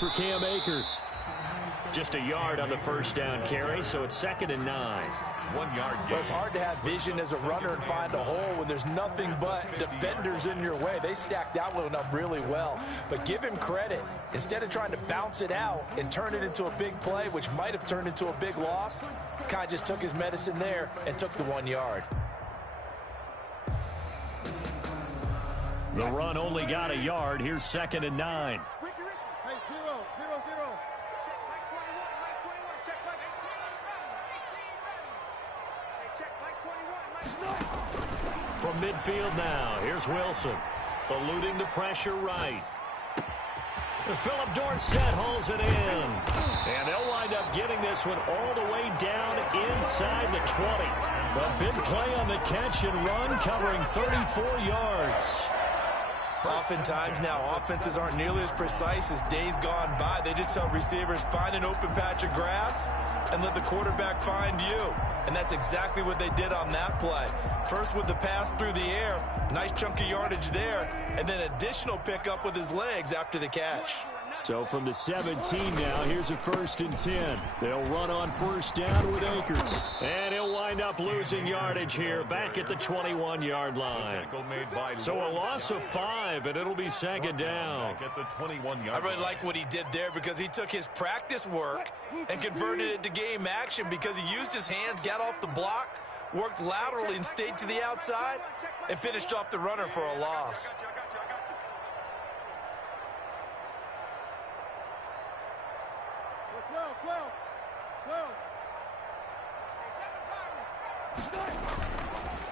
for Cam Akers. Just a yard on the first down carry, so it's 2nd and 9. 1 yard gain. Well, it's hard to have vision as a runner and find a hole when there's nothing but defenders in your way. They stacked that one up really well. But give him credit. Instead of trying to bounce it out and turn it into a big play, which might have turned into a big loss, kind of just took his medicine there and took the 1 yard. The run only got a yard. Here's 2nd and 9. From midfield now, here's Wilson. Eluding the pressure right. Philip Dorsett hauls it in. And they'll wind up getting this one all the way down inside the 20. A big play on the catch and run, covering 34 yards. Oftentimes now, offenses aren't nearly as precise as days gone by. They just tell receivers, find an open patch of grass and let the quarterback find you. And that's exactly what they did on that play. First with the pass through the air, nice chunk of yardage there, and then additional pickup with his legs after the catch. So from the 17 now, here's a 1st and 10. They'll run on 1st down with Akers. And he'll wind up losing yardage here back at the 21-yard line. So a loss of 5, and it'll be 2nd down. I really like what he did there because he took his practice work and converted it to game action because he used his hands, got off the block, worked laterally and stayed to the outside, and finished off the runner for a loss.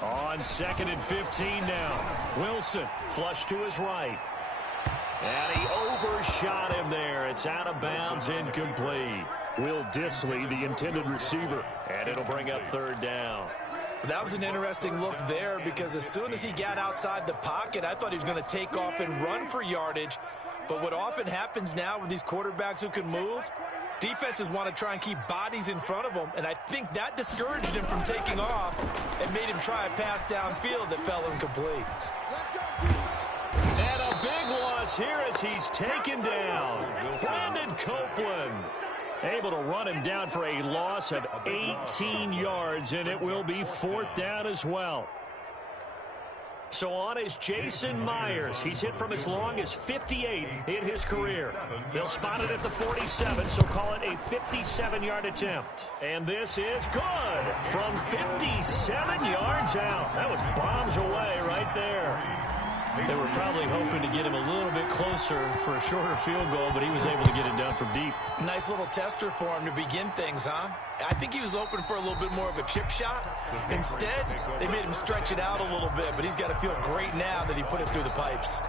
On 2nd and 15 now. Wilson flush to his right. And he overshot him there. It's out of bounds, incomplete. Will Dissly, the intended receiver. And it'll bring up 3rd down. That was an interesting look there because as soon as he got outside the pocket, I thought he was going to take off and run for yardage. But what often happens now with these quarterbacks who can move, defenses want to try and keep bodies in front of them, and I think that discouraged him from taking off and made him try a pass downfield that fell incomplete. And a big loss here as he's taken down. Brandon Copeland able to run him down for a loss of 18 yards, and it will be 4th down as well. So on is Jason Myers. He's hit from as long as 58 in his career. They'll spot it at the 47, so call it a 57-yard attempt. And this is good from 57 yards out. That was bombs away right there. They were probably hoping to get him a little bit closer for a shorter field goal, but he was able to get it down from deep. Nice little tester for him to begin things, huh? I think he was open for a little bit more of a chip shot. Instead, they made him stretch it out a little bit, but he's got to feel great now that he put it through the pipes.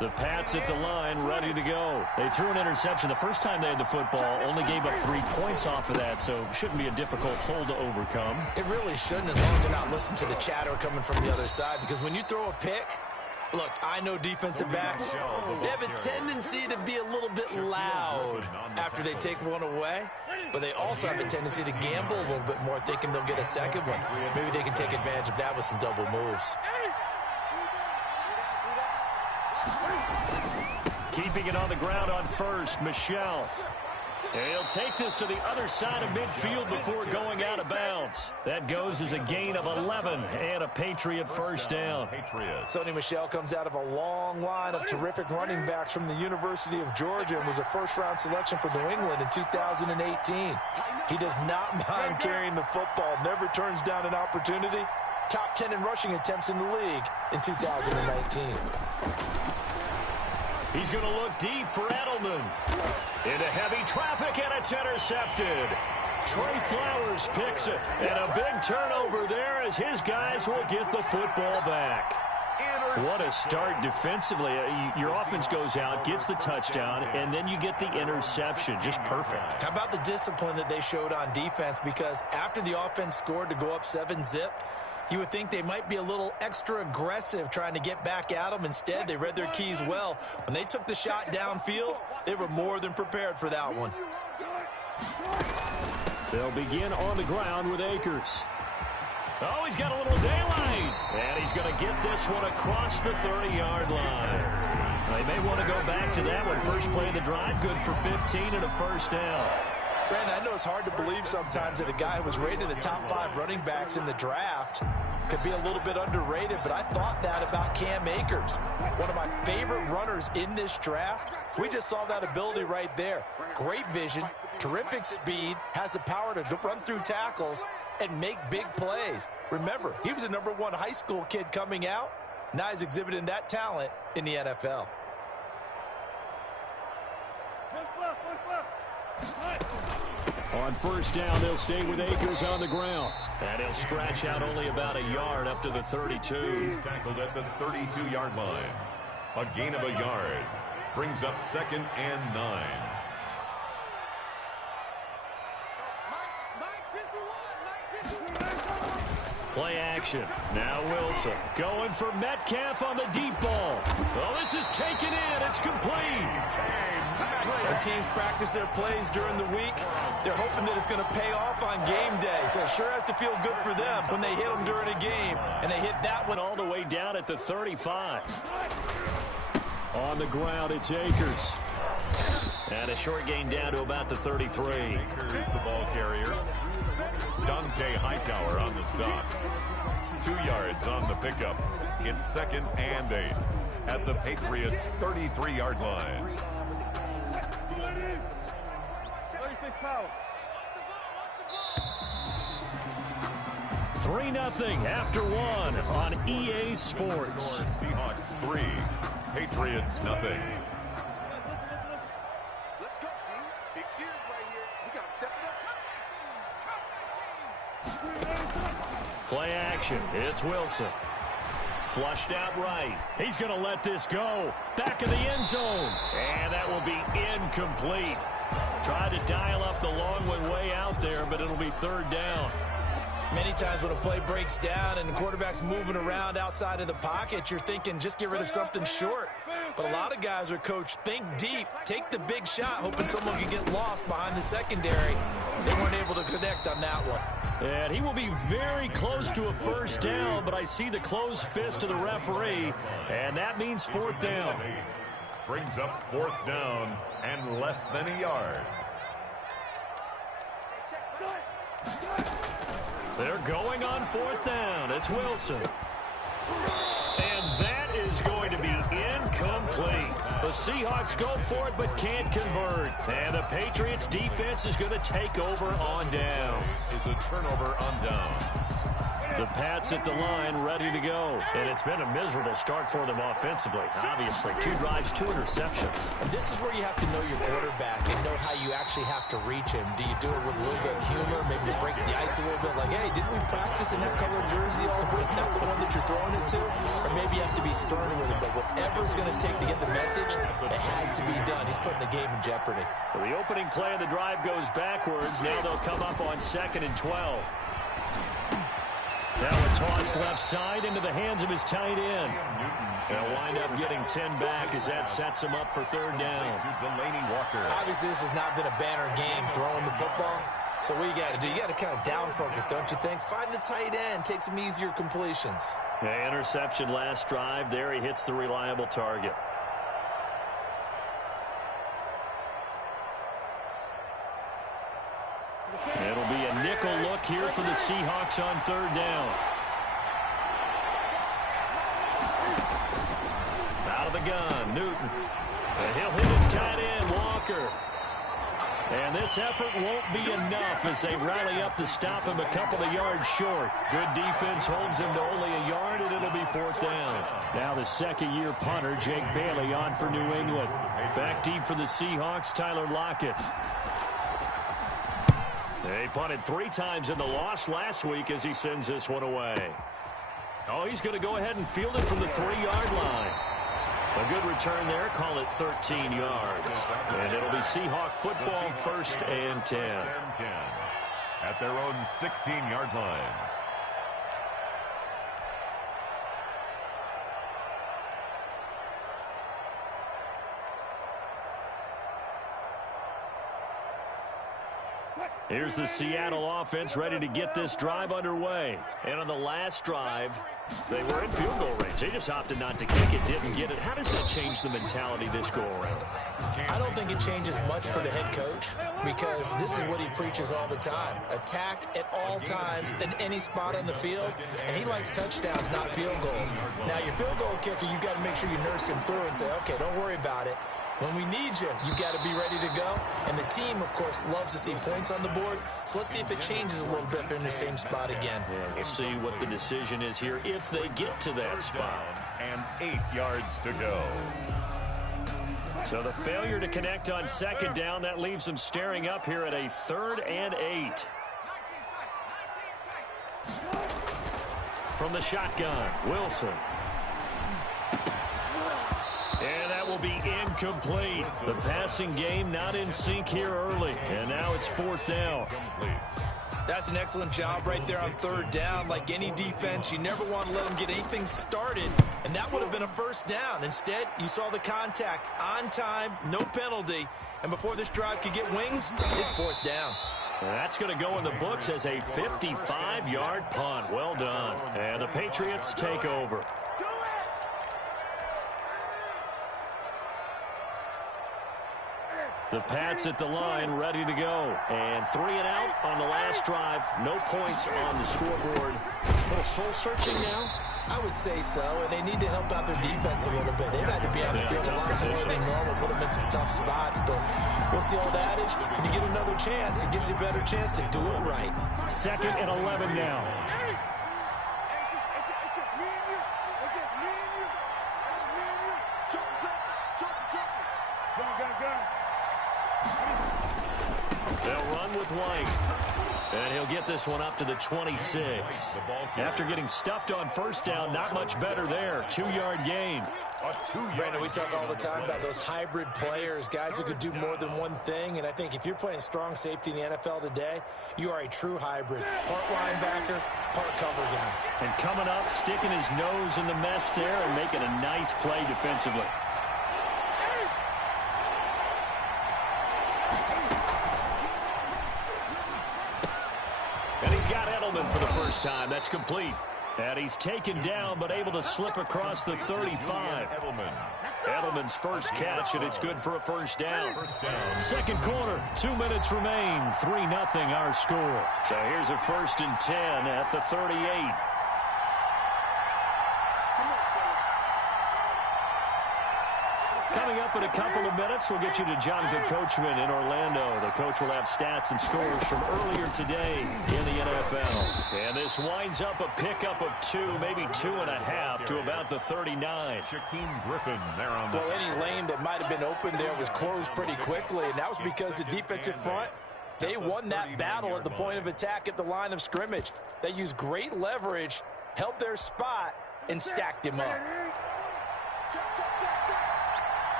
The Pats at the line, ready to go. They threw an interception the first time they had the football, only gave up 3 points off of that, so shouldn't be a difficult hole to overcome. It really shouldn't, as long as they're not listening to the chatter coming from the other side, because when you throw a pick, look, I know defensive backs, they have a tendency to be a little bit loud after they take one away, but they also have a tendency to gamble a little bit more, thinking they'll get a second one. Maybe they can take advantage of that with some double moves. Keeping it on the ground on 1st, Michelle. And he'll take this to the other side of midfield before going out of bounds. That goes as a gain of 11 and a Patriot 1st down. Sony Michel comes out of a long line of terrific running backs from the University of Georgia and was a 1st-round selection for New England in 2018. He does not mind carrying the football, never turns down an opportunity. Top 10 in rushing attempts in the league in 2019. He's going to look deep for Edelman. Into heavy traffic, and it's intercepted. Trey Flowers picks it. And a big turnover there as his guys will get the football back. What a start defensively. Your offense goes out, gets the touchdown, and then you get the interception. Just perfect. How about the discipline that they showed on defense? Because after the offense scored to go up 7-zip, you would think they might be a little extra aggressive trying to get back at them. Instead, they read their keys well. When they took the shot downfield, they were more than prepared for that one. They'll begin on the ground with Akers. Oh, he's got a little daylight. And he's going to get this one across the 30-yard line. They may want to go back to that one. First play of the drive, good for 15 and a first down. Brandon, I know it's hard to believe sometimes that a guy who was rated the top 5 running backs in the draft could be a little bit underrated, but I thought that about Cam Akers. One of my favorite runners in this draft. We just saw that ability right there. Great vision, terrific speed, has the power to run through tackles and make big plays. Remember, he was a #1 high school kid coming out. Now he's exhibiting that talent in the NFL. On first down, they'll stay with Akers on the ground. And he'll scratch out only about a yard up to the 32. He's tackled at the 32-yard line. A gain of a yard. Brings up 2nd and 9. Play action. Now Wilson going for Metcalf on the deep ball. Well, this is taken in. It's complete. When teams practice their plays during the week, they're hoping that it's going to pay off on game day. So it sure has to feel good for them when they hit them during a game. And they hit that one all the way down at the 35. On the ground, it's Akers. And a short gain down to about the 33. Akers, the ball carrier. Dante Hightower on the stop. 2 yards on the pickup. It's 2nd and 8 at the Patriots' 33-yard line. 3-0 after 1 on EA Sports. Seahawks 3, Patriots 0. Play action. It's Wilson. Flushed out right. He's going to let this go. Back of the end zone. And that will be incomplete. Tried to dial up the long one way out there, but it'll be 3rd down. Many times when a play breaks down and the quarterback's moving around outside of the pocket, you're thinking just get rid of something short. But a lot of guys are coached, think deep, take the big shot, hoping someone can get lost behind the secondary. They weren't able to connect on that one. And he will be very close to a first down, but I see the closed fist of the referee, and that means 4th down. Brings up 4th down and less than a yard. They're going on 4th down. It's Wilson. And that is going to be incomplete. The Seahawks go for it but can't convert. And the Patriots defense is going to take over on downs. Is a turnover on downs. The Pats at the line ready to go. And it's been a miserable start for them offensively. Obviously, 2 drives, 2 interceptions. And this is where you have to know your quarterback and know how you actually have to reach him. Do you do it with a little bit of humor? Maybe you break the ice a little bit like, hey, didn't we practice in that color jersey all week, not the one that you're throwing it to? Or maybe you have to be stern with him. But whatever it's going to take to get the message, it has to be done. He's putting the game in jeopardy. So the opening play of the drive goes backwards. Now they'll come up on 2nd and 12. Now a toss left side into the hands of his tight end. They'll wind up getting 10 back as that sets him up for 3rd down. Obviously, this has not been a banner game throwing the football. So what you got to do, you got to kind of down focus, don't you think? Find the tight end, take some easier completions. Yeah, interception last drive. There he hits the reliable target. It'll be a nickel look here for the Seahawks on 3rd down. Out of the gun, Newton. And he'll hit his tight end, Walker. And this effort won't be enough as they rally up to stop him a couple of yards short. Good defense holds him to only a yard, and it'll be 4th down. Now the 2nd-year punter, Jake Bailey, on for New England. Back deep for the Seahawks, Tyler Lockett. They punted 3 times in the loss last week as he sends this one away. Oh, he's going to go ahead and field it from the 3-yard line. A good return there. Call it 13 yards. And it'll be Seahawk football, 1st and 10. At their own 16-yard line. Here's the Seattle offense ready to get this drive underway. And on the last drive, they were in field goal range. They just opted not to kick it, didn't get it. How does that change the mentality this go-around? I don't think it changes much for the head coach because this is what he preaches all the time. Attack at all times in any spot on the field, and he likes touchdowns, not field goals. Now, your field goal kicker, you've got to make sure you nurse him through and say, okay, don't worry about it. When we need you, you've got to be ready to go. And the team, of course, loves to see points on the board. So let's see if it changes a little bit if they're in the same spot again. Yeah, we'll see what the decision is here if they get to that spot. And 8 yards to go. So the failure to connect on second down, that leaves them staring up here at a 3rd and 8. From the shotgun, Wilson. And that will be incomplete. The passing game not in sync here early. And now it's 4th down. That's an excellent job right there on 3rd down. Like any defense, you never want to let them get anything started. And that would have been a 1st down. Instead, you saw the contact on time, no penalty. And before this drive could get wings, it's 4th down. And that's going to go in the books as a 55-yard punt. Well done. And the Patriots take over. The Pats at the line, ready to go. And 3 and out on the last drive. No points on the scoreboard. A little soul-searching now? I would say so, and they need to help out their defense a little bit. They've had to be on the field a lot more than normal, put them in some tough spots. But what's the old adage? When you get another chance, it gives you a better chance to do it right. 2nd and 11 now. They'll run with White. And he'll get this one up to the 26. After getting stuffed on 1st down, not much better there. 2-yard gain. Brandon, we talk all the time about those hybrid players, guys who could do more than one thing. And I think if you're playing strong safety in the NFL today, you are a true hybrid. Part linebacker, part cover guy. And coming up, sticking his nose in the mess there and making a nice play defensively. And he's got Edelman for the first time. That's complete. And he's taken down, but able to slip across the 35. Edelman's first catch, and it's good for a 1st down. 2nd quarter, 2 minutes remain. 3-0 our score. So here's a 1st and 10 at the 38. Coming up in a couple of minutes, we'll get you to Jonathan Coachman in Orlando. The coach will have stats and scores from earlier today in the NFL. And this winds up a pickup of 2, maybe 2.5 to about the 39. Shaquem Griffin there on the... Well, any lane that might have been open there was closed pretty quickly, and that was because the defensive front, they won that battle at the point of attack at the line of scrimmage. They used great leverage, held their spot, and stacked him up.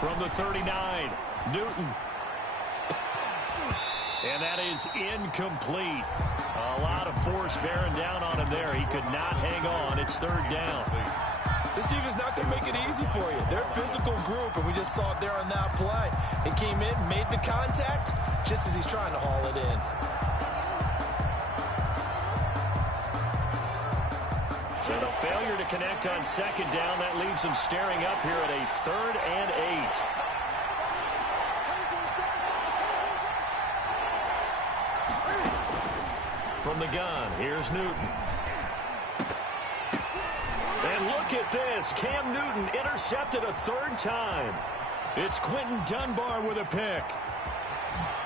From the 39, Newton. And that is incomplete. A lot of force bearing down on him there. He could not hang on. It's 3rd down. This defense not going to make it easy for you. They're a physical group, and we just saw it there on that play. He came in, made the contact, just as he's trying to haul it in. So the failure to connect on 2nd down, that leaves them staring up here at a 3rd and 8. From the gun, here's Newton. And look at this. Cam Newton intercepted a 3rd time. It's Quentin Dunbar with a pick.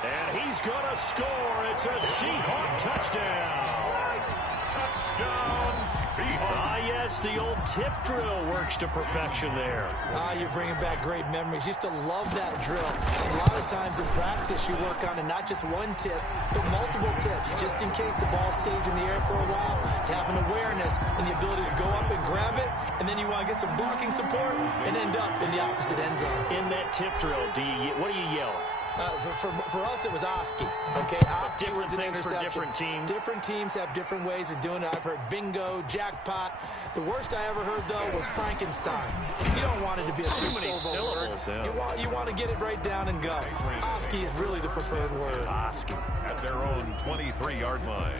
And he's going to score. It's a Seahawk touchdown. Touchdown, Seahawks. Yes, the old tip drill works to perfection there. You're bringing back great memories. Used to love that drill. A lot of times in practice, you work on it, not just one tip, but multiple tips, just in case the ball stays in the air for a while, to have an awareness and the ability to go up and grab it, and then you want to get some blocking support and end up in the opposite end zone. In that tip drill, what do you yell? For us, it was Oski. Okay, Oski was an interception. For different teams. Different teams have different ways of doing it. I've heard bingo, jackpot. The worst I ever heard, though, was Frankenstein. You don't want it to be a too many syllables. Yeah. You want to get it right down and go. Oski is really the preferred word. Oski. At their own 23-yard line.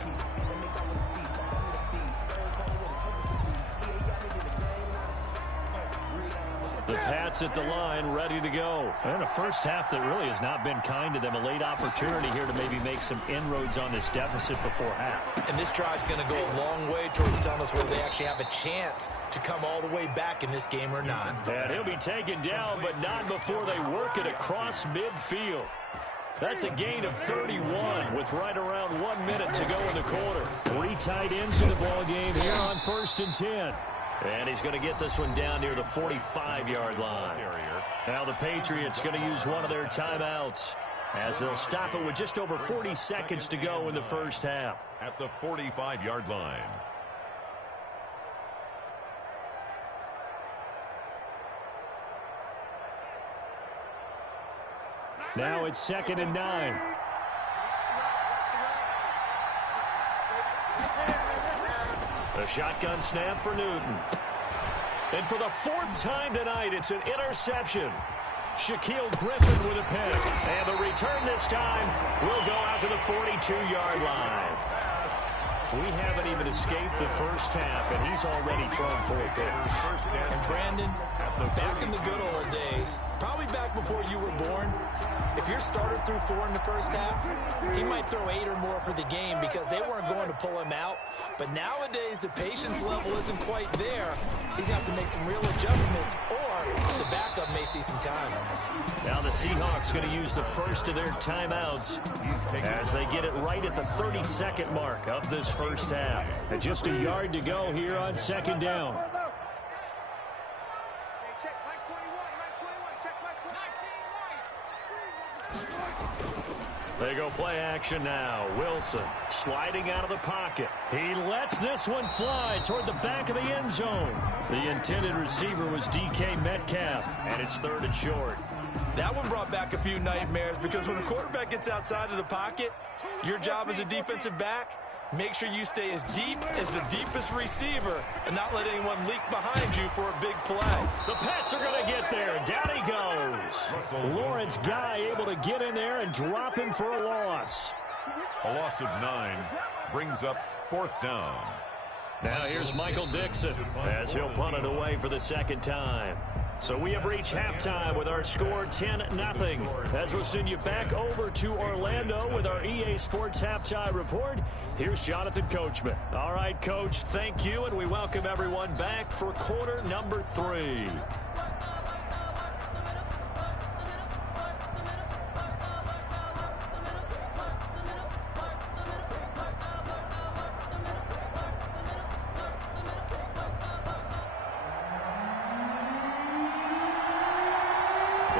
The Pats at the line, ready to go. And a first half that really has not been kind to them. A late opportunity here to maybe make some inroads on this deficit before half. And this drive's going to go a long way towards telling us whether they actually have a chance to come all the way back in this game or not. And he'll be taken down, but not before they work it across midfield. That's a gain of 31 with right around 1 minute to go in the quarter. 3 tight ends in the ball game here on 1st and 10. And he's going to get this one down near the 45-yard line. Now the Patriots going to use one of their timeouts as they'll stop it with just over 40 seconds to go in the first half. At the 45-yard line. Now it's 2nd and 9. A shotgun snap for Newton. And for the 4th time tonight, it's an interception. Shaquille Griffin with a pick. And the return this time will go out to the 42-yard line. We haven't even escaped the first half, and he's already thrown 4 picks. And Brandon, back in the good old days, probably back before you were born, if your starter threw 4 in the first half, he might throw 8 or more for the game because they weren't going to pull him out. But nowadays, the patience level isn't quite there. He's going to have to make some real adjustments, or the backup may see some time. Now the Seahawks going to use the first of their timeouts as they get it right at the 32nd mark of this first half. And just a yard to go here on 2nd down. They go play action now. Wilson sliding out of the pocket. He lets this one fly toward the back of the end zone. The intended receiver was DK Metcalf, and it's 3rd and short. That one brought back a few nightmares because when a quarterback gets outside of the pocket, your job as a defensive back, make sure you stay as deep as the deepest receiver and not let anyone leak behind you for a big play. The Pats are going to get there. Down he goes. Lawrence Guy able to get in there and drop him for a loss. A loss of 9 brings up 4th down. Now here's Michael Dixon as he'll punt it away for the 2nd time. So we have reached halftime with our score 10-0. As we'll send you back over to Orlando with our EA Sports Halftime Report, here's Jonathan Coachman. All right, Coach, thank you, and we welcome everyone back for quarter number 3.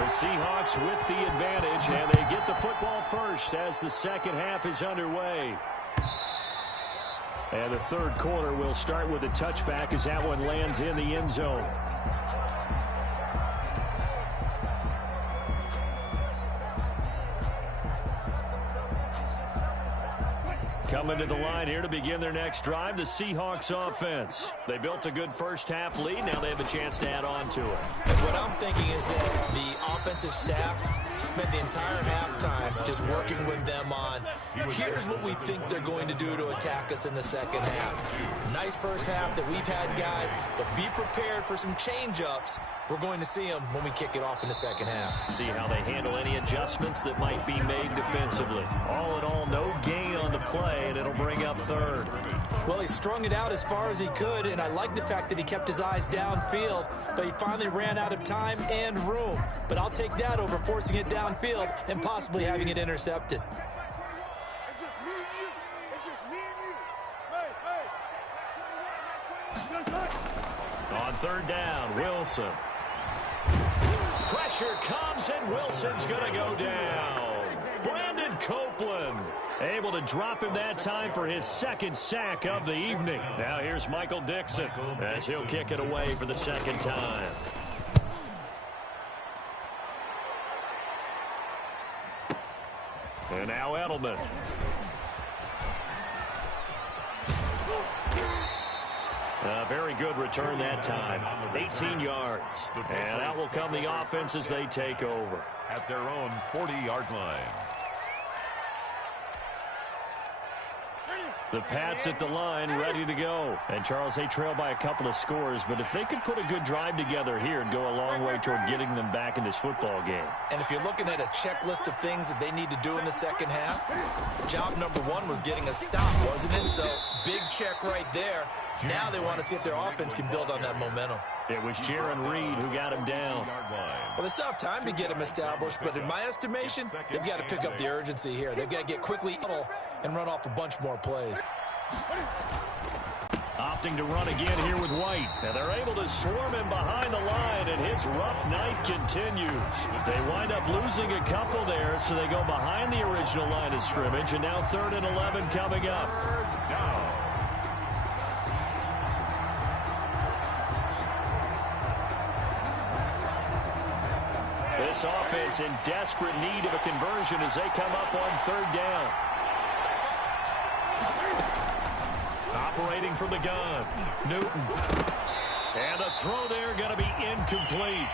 Seahawks with the advantage, and they get the football first as the 2nd half is underway. And the 3rd quarter will start with a touchback as that one lands in the end zone. Coming to the line here to begin their next drive, the Seahawks offense. They built a good first half lead. Now they have a chance to add on to it. What I'm thinking is that the offensive staff spent the entire halftime just working with them on, here's what we think they're going to do to attack us in the 2nd half. Nice first half that we've had, guys, but be prepared for some change-ups. We're going to see them when we kick it off in the 2nd half. See how they handle any adjustments that might be made defensively. All in all, no gain on the play, and it'll bring up 3rd. Well, he strung it out as far as he could, and I like the fact that he kept his eyes downfield, but he finally ran out of time and room. But I'll take that over forcing it downfield and possibly having it intercepted. It's just me and you. It's just me and you. Hey. On 3rd down, Wilson. Pressure comes, and Wilson's going to go down. Brandon Copeland able to drop him that time for his 2nd sack of the evening. Now here's Michael Dixon as he'll kick it away for the 2nd time. Edelman. A very good return that time. 18 yards. And out will come the offense as they take over. At their own 40-yard line. The Pats at the line, ready to go. And, Charles, they trail by a couple of scores, but if they could put a good drive together here and go a long way toward getting them back in this football game. And if you're looking at a checklist of things that they need to do in the second half, job number one was getting a stop, wasn't it? So, big check right there. Now they want to see if their offense can build on that momentum. It was Jaron Reed who got him down. Well, they still have time to get him established, but in my estimation, they've got to pick up the urgency here. They've got to get quickly and run off a bunch more plays. Opting to run again here with White. And they're able to swarm him behind the line, and his rough night continues. They wind up losing a couple there, so they go behind the original line of scrimmage, and now 3rd and 11 coming up. This offense in desperate need of a conversion as they come up on 3rd down. Operating from the gun, Newton. And the throw there going to be incomplete.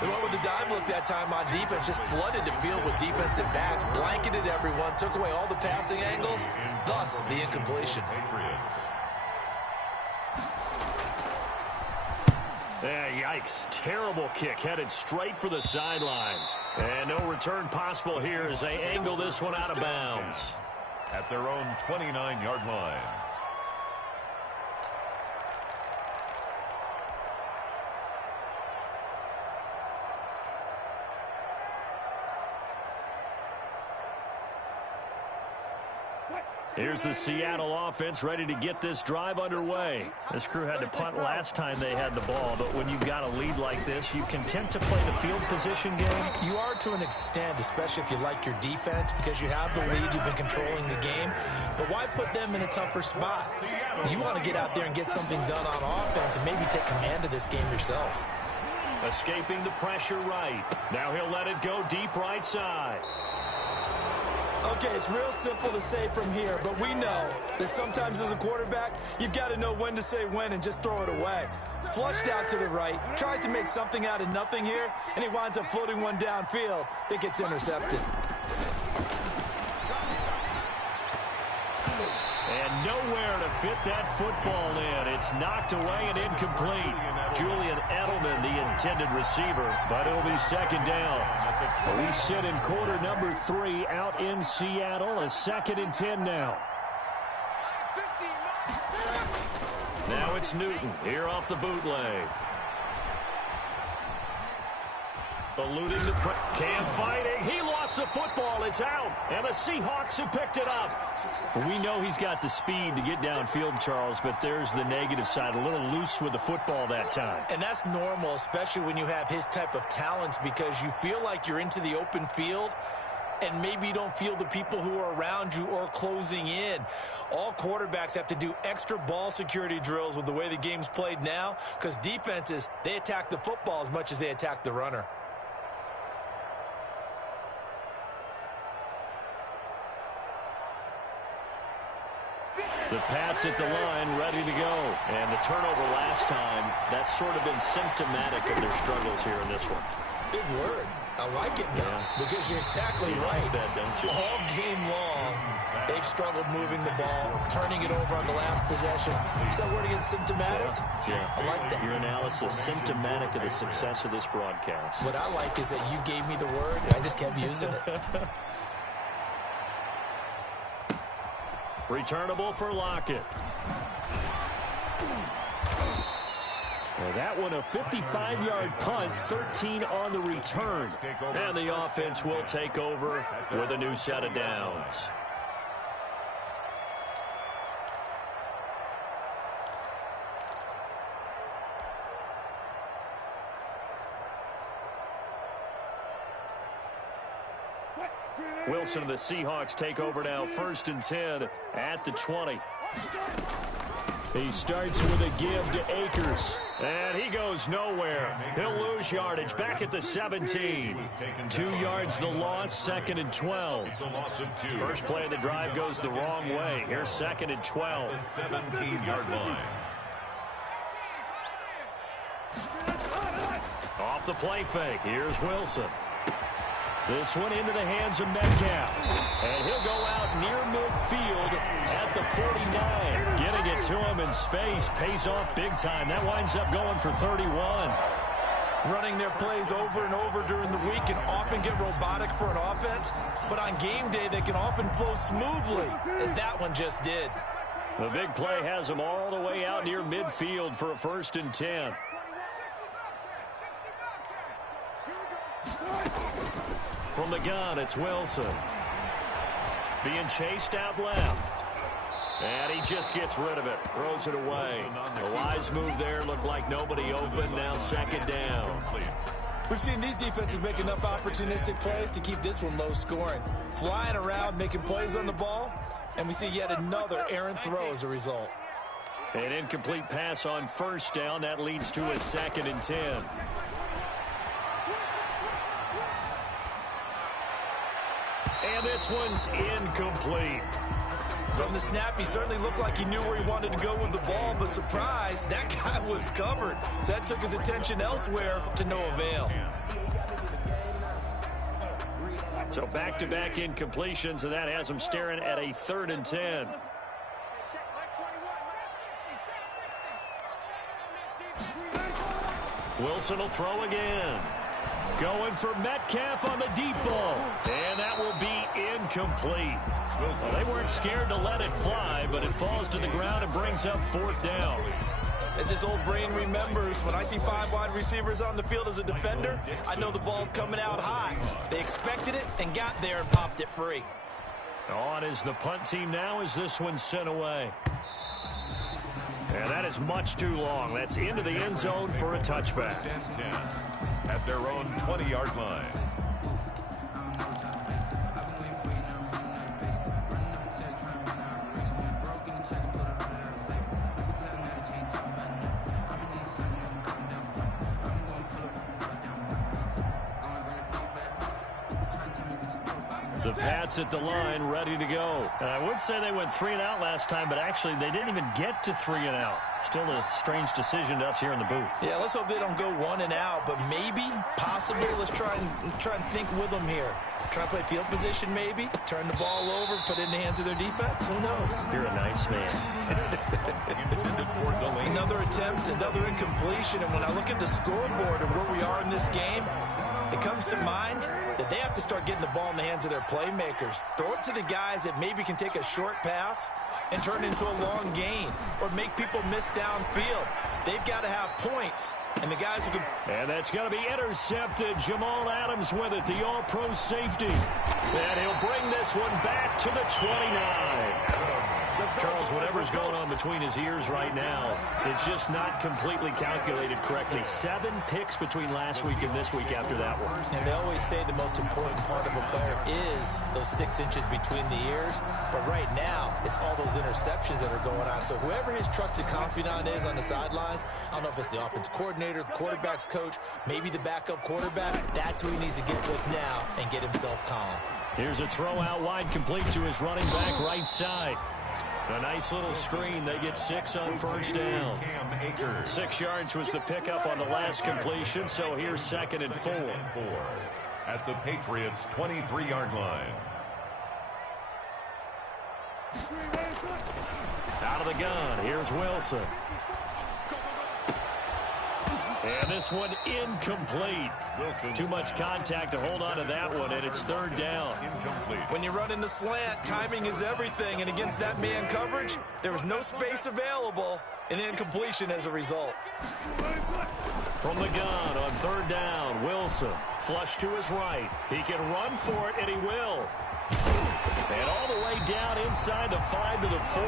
They went with the dive look that time on defense, just flooded the field with defensive backs, blanketed everyone, took away all the passing angles, thus the incompletion. Yikes. Terrible kick headed straight for the sidelines. And no return possible here as they angle this one out of bounds. At their own 29-yard line. Here's the Seattle offense ready to get this drive underway. This crew had to punt last time they had the ball, but when you've got a lead like this, you content to play the field position game? You are to an extent, especially if you like your defense, because you have the lead, you've been controlling the game. But why put them in a tougher spot? You want to get out there and get something done on offense and maybe take command of this game yourself. Escaping the pressure right. Now he'll let it go deep right side. Okay, it's real simple to say from here, but we know that sometimes as a quarterback, you've got to know when to say when and just throw it away. Flushed out to the right, tries to make something out of nothing here, and he winds up floating one downfield that gets intercepted. And nowhere to fit that football in. It's knocked away and incomplete. Julian Edelman, the intended receiver, but it'll be 2nd down. We sit in quarter number 3 out in Seattle. A 2nd and 10 now. Now it's Newton here off the bootleg. Eluding the Cam fighting. He lost the football. It's out. And the Seahawks have picked it up. We know he's got the speed to get downfield, Charles, but there's the negative side. A little loose with the football that time. And that's normal, especially when you have his type of talents, because you feel like you're into the open field and maybe you don't feel the people who are around you or closing in. All quarterbacks have to do extra ball security drills with the way the game's played now, because defenses, they attack the football as much as they attack the runner. The Pats at the line, ready to go. And the turnover last time, that's sort of been symptomatic of their struggles here in this one. Big word. I like it now, because you're exactly right. Like that, don't you? All game long, they've struggled moving the ball, turning it over on the last possession. Is that word again, symptomatic? Yeah. I like that. Your analysis, symptomatic of the success of this broadcast. What I like is that you gave me the word, and I just kept using it. Returnable for Lockett. Well, that one a 55-yard punt, 13 on the return. And the offense will take over with a new set of downs. Wilson and the Seahawks take over now, 1st and 10 at the 20. He starts with a give to Akers. And he goes nowhere. He'll lose yardage back at the 17. 2 yards the loss, 2nd and 12. It's a loss of 2. First play of the drive goes the wrong way. Here's 2nd and 12. The 17-yard line. Off the play fake. Here's Wilson. This one into the hands of Metcalf. And he'll go out near midfield at the 49. Getting it to him in space pays off big time. That winds up going for 31. Running their plays over and over during the week can often get robotic for an offense, but on game day they can often flow smoothly, as that one just did. The big play has them all the way out near midfield for a 1st and 10. From the gun, it's Wilson. Being chased out left. And he just gets rid of it. Throws it away. A wise move there. Looked like nobody open. Now 2nd down. We've seen these defenses make enough opportunistic plays to keep this one low scoring. Flying around, making plays on the ball. And we see yet another errant throw as a result. An incomplete pass on 1st down. That leads to a 2nd and 10. And this one's incomplete. From the snap, he certainly looked like he knew where he wanted to go with the ball, but surprise, that guy was covered. So that took his attention elsewhere to no avail. So back-to-back incompletions, and that has him staring at a 3rd and 10. Wilson will throw again. Going for Metcalf on the deep ball. And that will be incomplete. Well, they weren't scared to let it fly, but it falls to the ground and brings up 4th down. As his old brain remembers, when I see 5 wide receivers on the field as a defender, I know the ball's coming out high. They expected it and got there and popped it free. On is the punt team now as this one's sent away. And that is much too long. That's into the end zone for a touchback. 10 at their own 20-yard line. The Pats at the line, ready to go. And I would say they went 3 and out last time, but actually they didn't even get to 3 and out. Still a strange decision to us here in the booth. Yeah, let's hope they don't go 1 and out, but maybe, possibly, let's try and think with them here. Try to play field position maybe, turn the ball over, put it in the hands of their defense. Who knows? You're a nice man. Another attempt, another incompletion, and when I look at the scoreboard and where we are in this game, it comes to mind that they have to start getting the ball in the hands of their playmakers. Throw it to the guys that maybe can take a short pass and turn it into a long gain or make people miss downfield. They've got to have points. And the guys who can... And that's going to be intercepted. Jamal Adams with it, the all-pro safety. And he'll bring this one back to the 29. Charles, whatever's going on between his ears right now, it's just not completely calculated correctly. 7 picks between last week and this week after that one. And they always say the most important part of a player is those 6 inches between the ears. But right now, it's all those interceptions that are going on. So whoever his trusted confidant is on the sidelines, I don't know if it's the offensive coordinator, the quarterback's coach, maybe the backup quarterback, that's who he needs to get with now and get himself calm. Here's a throw out wide, complete to his running back right side. A nice little screen. They get 6 on 1st down. 6 yards was the pickup on the last completion, so here's 2nd and 4. At the Patriots' 23-yard line. Out of the gun, here's Wilson. And this one incomplete. Too much contact to hold on to that one, and it's 3rd down. When you run in the slant, timing is everything, and against that man coverage, there was no space available, and incompletion as a result. From the gun on 3rd down, Wilson, flush to his right. He can run for it, and he will. And all the way down inside the 5 to the 4.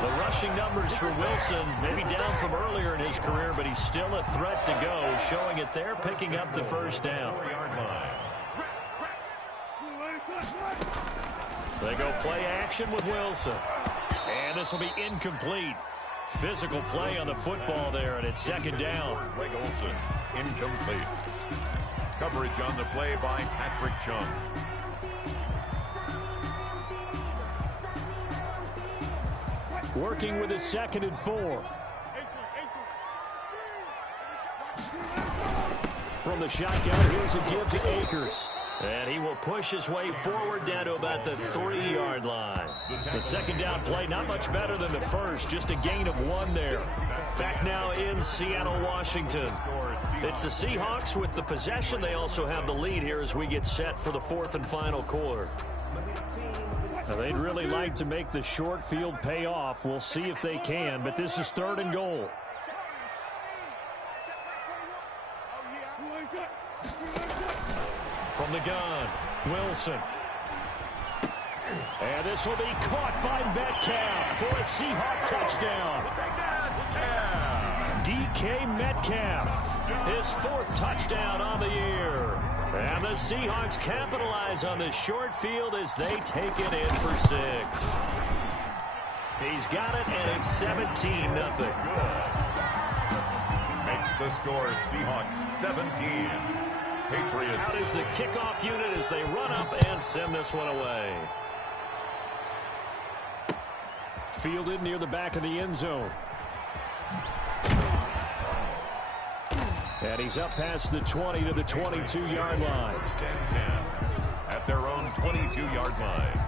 The rushing numbers for Wilson, maybe down from earlier in his career, but he's still a threat to go, showing it there, picking up the 1st down. They go play action with Wilson. And this will be incomplete. Physical play on the football there, and it's second down. Greg Olsen, incomplete. Coverage on the play by Patrick Chung. Working with a 2nd and 4. From the shotgun, here's a give to Akers. And he will push his way forward down to about the 3-yard line. The second down play, not much better than the first, just a gain of 1 there. Back now in Seattle, Washington. It's the Seahawks with the possession. They also have the lead here as we get set for the 4th and final quarter. Now, they'd really like to make the short field pay off. We'll see if they can, but this is 3rd and goal. From the gun, Wilson. And this will be caught by Metcalf for a Seahawk touchdown. DK Metcalf, his 4th touchdown on the year. And the Seahawks capitalize on this short field as they take it in for 6. He's got it, and it's 17-0. Makes the score Seahawks 17. Patriots. Out is the kickoff unit as they run up and send this one away. Fielded near the back of the end zone. And he's up past the 20 to the 22-yard line. 10 at their own 22-yard line.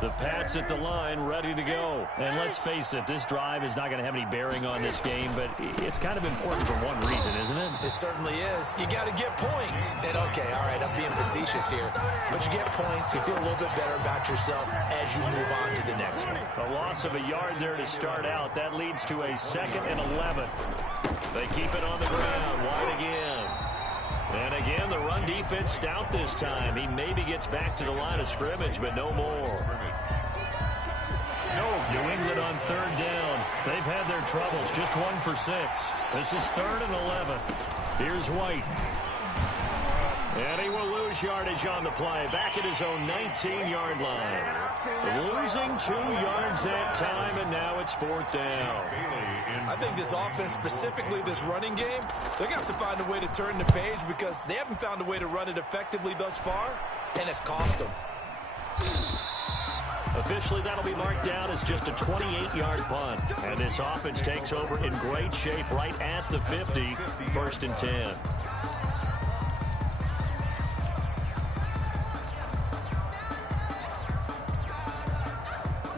The Pats at the line, ready to go. And let's face it, this drive is not going to have any bearing on this game, but it's kind of important for one reason, isn't it? It certainly is. You got to get points. And, okay, all right, I'm being facetious here. But you get points, you feel a little bit better about yourself as you move on to the next one. A loss of a yard there to start out. That leads to a 2nd and 11. They keep it on the ground, wide again. And again, the run defense stout this time. He maybe gets back to the line of scrimmage, but no more. New England on 3rd down. They've had their troubles, just 1 for 6. This is 3rd and 11. Here's White. And he will lose yardage on the play, back at his own 19-yard line. Losing 2 yards that time, and now it's 4th down. I think this offense, specifically this running game, they're going to have to find a way to turn the page because they haven't found a way to run it effectively thus far, and it's cost them. Officially, that'll be marked down as just a 28-yard punt. And this offense takes over in great shape right at the 50, 1st and 10.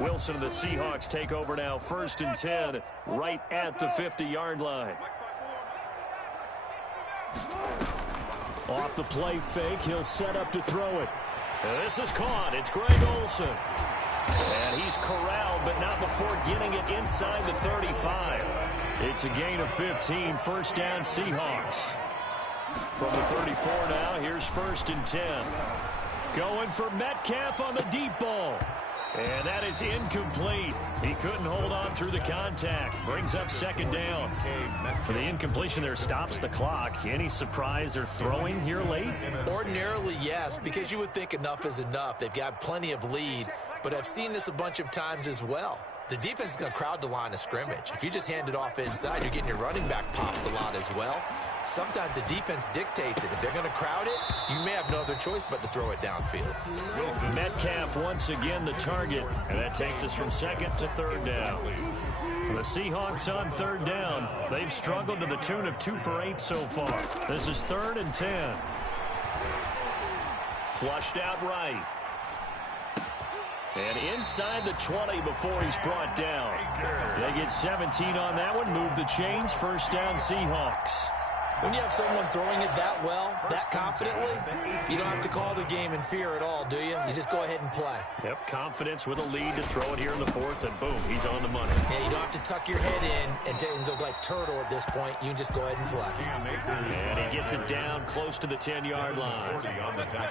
Wilson and the Seahawks take over now, 1st and 10, right at the 50-yard line. Off the play fake, he'll set up to throw it. This is caught. It's Greg Olsen. And he's corralled, but not before getting it inside the 35. It's a gain of 15, 1st down Seahawks. From the 34 now, here's 1st and 10. Going for Metcalf on the deep ball. And that is incomplete. He couldn't hold on through the contact. Brings up 2nd down. The incompletion there stops the clock. Any surprise they're throwing here late? Ordinarily, yes, because you would think enough is enough. They've got plenty of lead, but I've seen this a bunch of times as well. The defense is going to crowd the line of scrimmage. If you just hand it off inside, you're getting your running back popped a lot as well. Sometimes the defense dictates it. If they're going to crowd it, you may have no other choice but to throw it downfield. Metcalf once again the target, and that takes us from 2nd to 3rd down. The Seahawks on 3rd down. They've struggled to the tune of 2 for 8 so far. This is 3rd and 10. Flushed out right. And inside the 20 before he's brought down. They get 17 on that one. Move the chains. 1st down Seahawks. When you have someone throwing it that well, that confidently, you don't have to call the game in fear at all, do you? You just go ahead and play. Yep, confidence with a lead to throw it here in the 4th, and boom, he's on the money. Yeah, you don't have to tuck your head in and go like turtle at this point. You can just go ahead and play. And he gets it down close to the 10-yard line.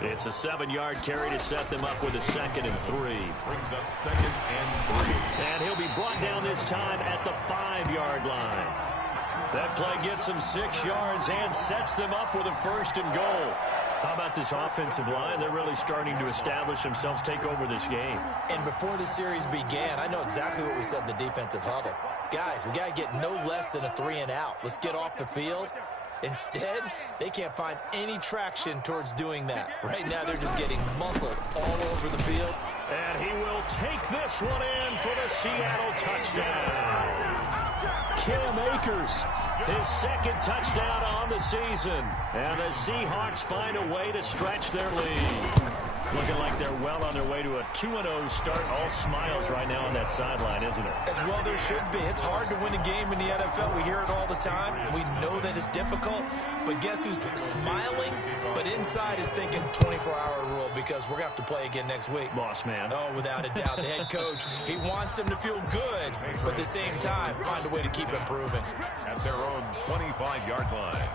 It's a 7-yard carry to set them up with a 2nd and 3. Brings up 2nd and 3. And he'll be brought brought down this time at the 5-yard line. That play gets them 6 yards and sets them up with a 1st and goal. How about this offensive line? They're really starting to establish themselves, take over this game. And before the series began, I know exactly what we said in the defensive huddle. Guys, we got to get no less than a 3-and-out. Let's get off the field. Instead, they can't find any traction towards doing that. Right now, they're just getting muscled all over the field. And he will take this one in for the Seattle touchdown. Cam Akers, his 2nd touchdown on the season. And the Seahawks find a way to stretch their lead. Looking like they're well on their way to a 2-0 start. All smiles right now on that sideline, isn't it? As well there should be. It's hard to win a game in the NFL. We hear it all the time. We know that it's difficult. But guess who's smiling? But inside is thinking 24-hour rule because we're going to have to play again next week. Boss man. Oh, without a doubt. The head coach, he wants them to feel good, but at the same time, find a way to keep improving. At their own 25-yard line.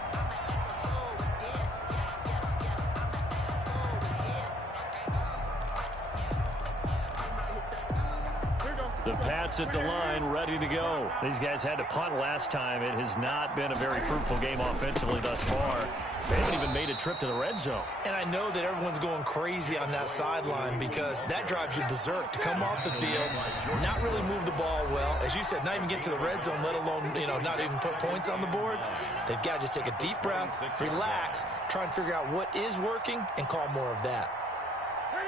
The Pats at the line, ready to go. These guys had to punt last time. It has not been a very fruitful game offensively thus far. They haven't even made a trip to the red zone. And I know that everyone's going crazy on that sideline because that drives you berserk to come off the field, not really move the ball well. As you said, not even get to the red zone, let alone, not even put points on the board. They've got to just take a deep breath, relax, try and figure out what is working, and call more of that.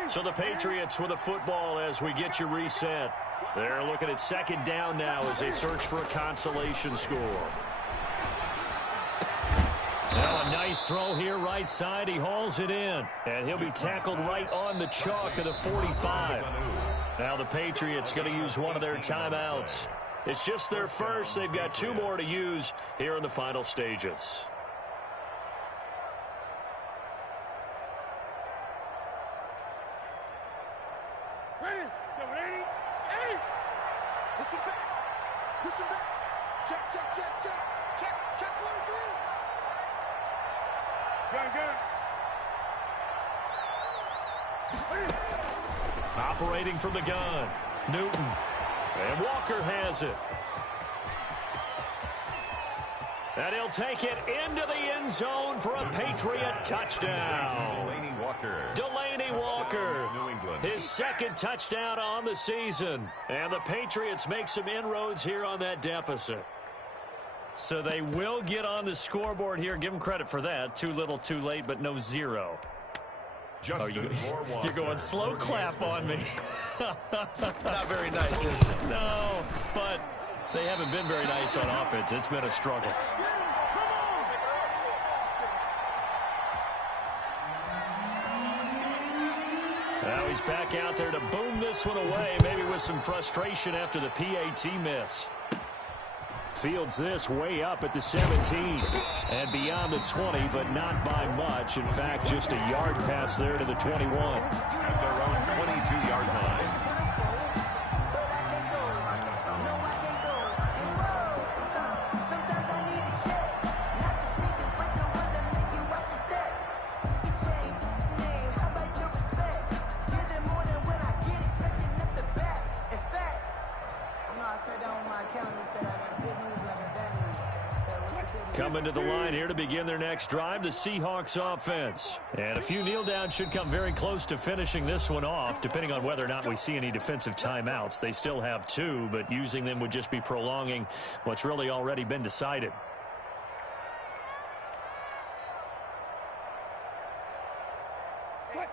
So the Patriots with a football as we get you reset. They're looking at 2nd down now as they search for a consolation score. Now a nice throw here right side. He hauls it in. And he'll be tackled right on the chalk of the 45. Now the Patriots going to use one of their timeouts. It's just their first. They've got 2 more to use here in the final stages. Push him back. Check 1, 3. Gun. Operating from the gun. Newton. And Walker has it. And he'll take it into the end zone for a Patriot touchdown. Delaney Walker, his 2nd touchdown on the season. And the Patriots make some inroads here on that deficit. So they will get on the scoreboard here. Give them credit for that. Too little, too late, but no 0. Oh, you're going slow clap on me. Not very nice, is it? No, but they haven't been very nice on offense. It's been a struggle. Now he's back out there to boom this one away, maybe with some frustration after the PAT miss. Fields this way up at the 17 and beyond the 20, but not by much. In fact, just a yard pass there to the 21. At their own 22-yard line. Coming to the line here to begin their next drive, the Seahawks offense. And a few kneel downs should come very close to finishing this one off, depending on whether or not we see any defensive timeouts. They still have 2, but using them would just be prolonging what's really already been decided. Check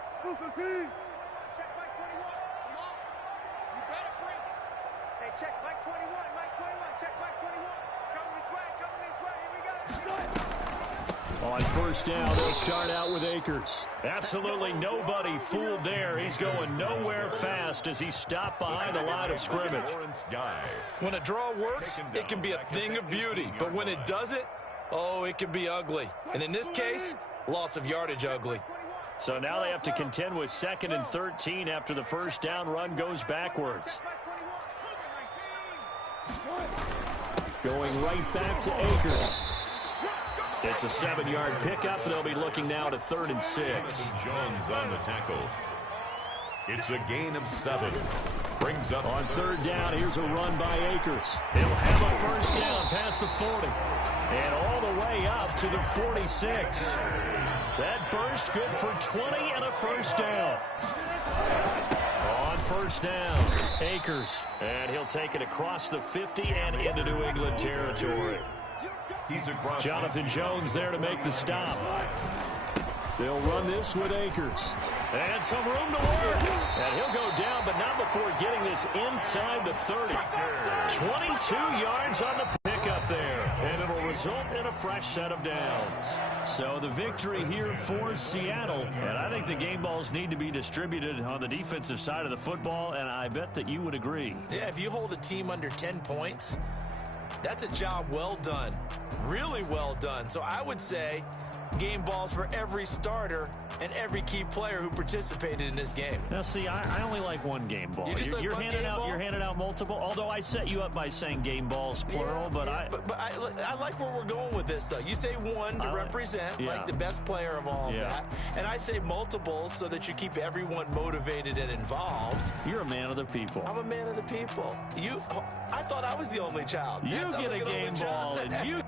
Mike 21. Come on. You better bring it. Hey, check Mike 21. Mike 21. Check Mike 21. It's coming this way. Coming this way. Here we go. On 1st down, they'll start out with Akers. Absolutely nobody fooled there. He's going nowhere fast as he stopped behind the line of scrimmage. When a draw works, it can be a thing of beauty. But when it doesn't, oh, it can be ugly. And in this case, loss of yardage ugly. So now they have to contend with 2nd and 13 after the 1st down run goes backwards. Going right back to Akers. It's a 7-yard pickup. They'll be looking now to 3rd and 6. Jones on the tackle. It's a gain of 7. Brings up on third down. Here's a run by Akers. He'll have a first down past the 40 and all the way up to the 46. That burst good for 20 and a first down. On first down, Akers, and he'll take it across the 50 and into New England territory. He's across. Jonathan Jones there to make the stop. They'll run this with Akers. And some room to work. And he'll go down, but not before getting this inside the 30. 22 yards on the pickup there. And it'll result in a fresh set of downs. So the victory here for Seattle. And I think the game balls need to be distributed on the defensive side of the football, and I bet that you would agree. Yeah, if you hold a team under 10 points, that's a job well done. Really well done. So I would say game balls for every starter and every key player who participated in this game. Now, see, I only like one game ball. You're handing out multiple. Although I set you up by saying game balls plural, but I like where we're going with this. Though you say one to represent like the best player of all of that, and I say multiples so that you keep everyone motivated and involved. You're a man of the people. I'm a man of the people. I thought I was the only child. You get a game ball, and you.